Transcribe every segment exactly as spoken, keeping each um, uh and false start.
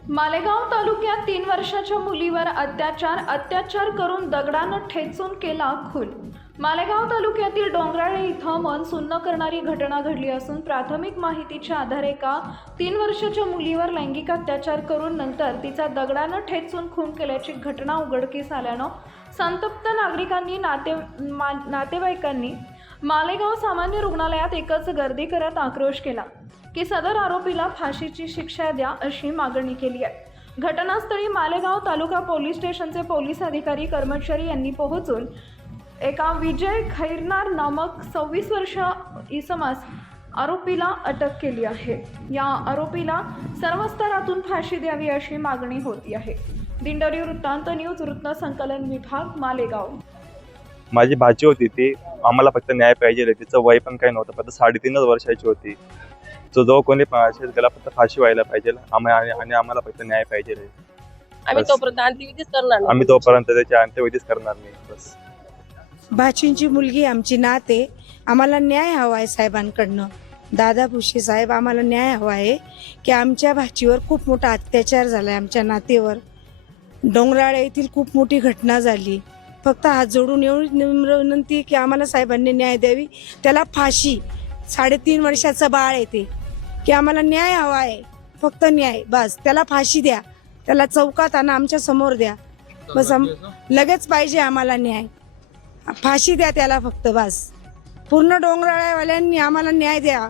मालेगाव तालुक्यात तीन वर्षाच्या मुलीवर अत्याचार अत्याचार करून दगडानं ठेचून केला खून। मालेगाव तालुक्यातील डोंगराळे इथं मन सुन्न करणारी घटना घडली असून प्राथमिक माहितीच्या आधारे एका तीन वर्षाच्या मुलीवर लैंगिक अत्याचार करून नंतर तिचा दगडानं ठेचून खून केल्याची घटना उघडकीस आल्यानं संतप्त नागरिकांनी नाते नातेवाईकांनी मालेगाव सामान्य रुग्णालयात एकच गर्दी करत आक्रोश केला की सदर आरोपीला फाशीची शिक्षा द्या अशी मागणी केली आहे। घटनास्थळी मालेगाव तालुका पोलीस स्टेशनचे पोलीस अधिकारी कर्मचारी यांनी पोहोचून एका विजय खैरनार नामक सव्वीस वर्ष इसमास आरोपीला अटक केली आहे। या आरोपीला सर्व स्तरातून फाशी द्यावी अशी मागणी होती आहे। दिंडोरी वृत्तांत न्यूज वृत्त संकलन विभाग मालेगाव। माझी भाची होती ती, आम्हाला फक्त न्याय पाहिजे। तिचं वय पण काही नव्हतं, फक्त साडेतीनच वर्षाची होती। जो जो कोणी त्याला फक्त फाशी व्हायला पाहिजे आणि आम्हाला फक्त न्याय पाहिजे। आम्ही तोपर्यंत अंत्यविधीच करणार नाही आम्ही तोपर्यंत त्याची अंत्यविधीच करणार नाही। बस भाचींची मुलगी आमची नात आहे, आम्हाला न्याय हवा आहे साहेबांकडनं। दादा भुसे साहेब, आम्हाला न्याय हवा आहे की आमच्या भाचीवर खूप मोठा अत्याचार झालाय, आमच्या नातेवर डोंगराळे येथील खूप मोठी घटना झाली। फक्त हात जोडून एवढी नम्र विनंती की आम्हाला साहेबांनी न्याय द्यावी। त्याला फाशी, साडेतीन वर्षाचं बाळ येते की आम्हाला न्याय हवा आहे, फक्त न्याय बस। त्याला फाशी द्या, त्याला चौकात आणा, आमच्या समोर द्या बस। लगेच पाहिजे आम्हाला न्याय, फाशी द्या त्याला फक्त बस। पूर्ण डोंगराळ्यावाल्यांनी आम्हाला न्याय द्या।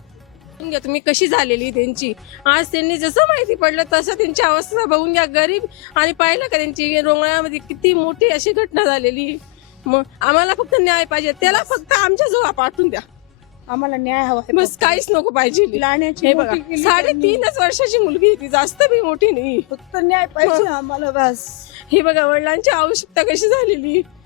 तुम्ही कशी झालेली त्यांची, आज त्यांनी जसं माहिती पडलं तसं त्यांची अवस्था बघून घ्या। गरीब आणि पाहिलं का त्यांची डोंगराळ्यामध्ये किती मोठी अशी घटना झालेली। मग आम्हाला फक्त न्याय पाहिजे, त्याला फक्त आमच्या जवळ पाठवून द्या, आम्हाला न्याय हवा आहे बस, काहीच नको पाहिजे। लाण्याची साडेतीनच वर्षाची मुलगी ती, जास्त बी मोठी नाही, फक्त न्याय पाहिजे आम्हाला बस। हे बघा वडिलांची आवश्यकता कशी झालेली।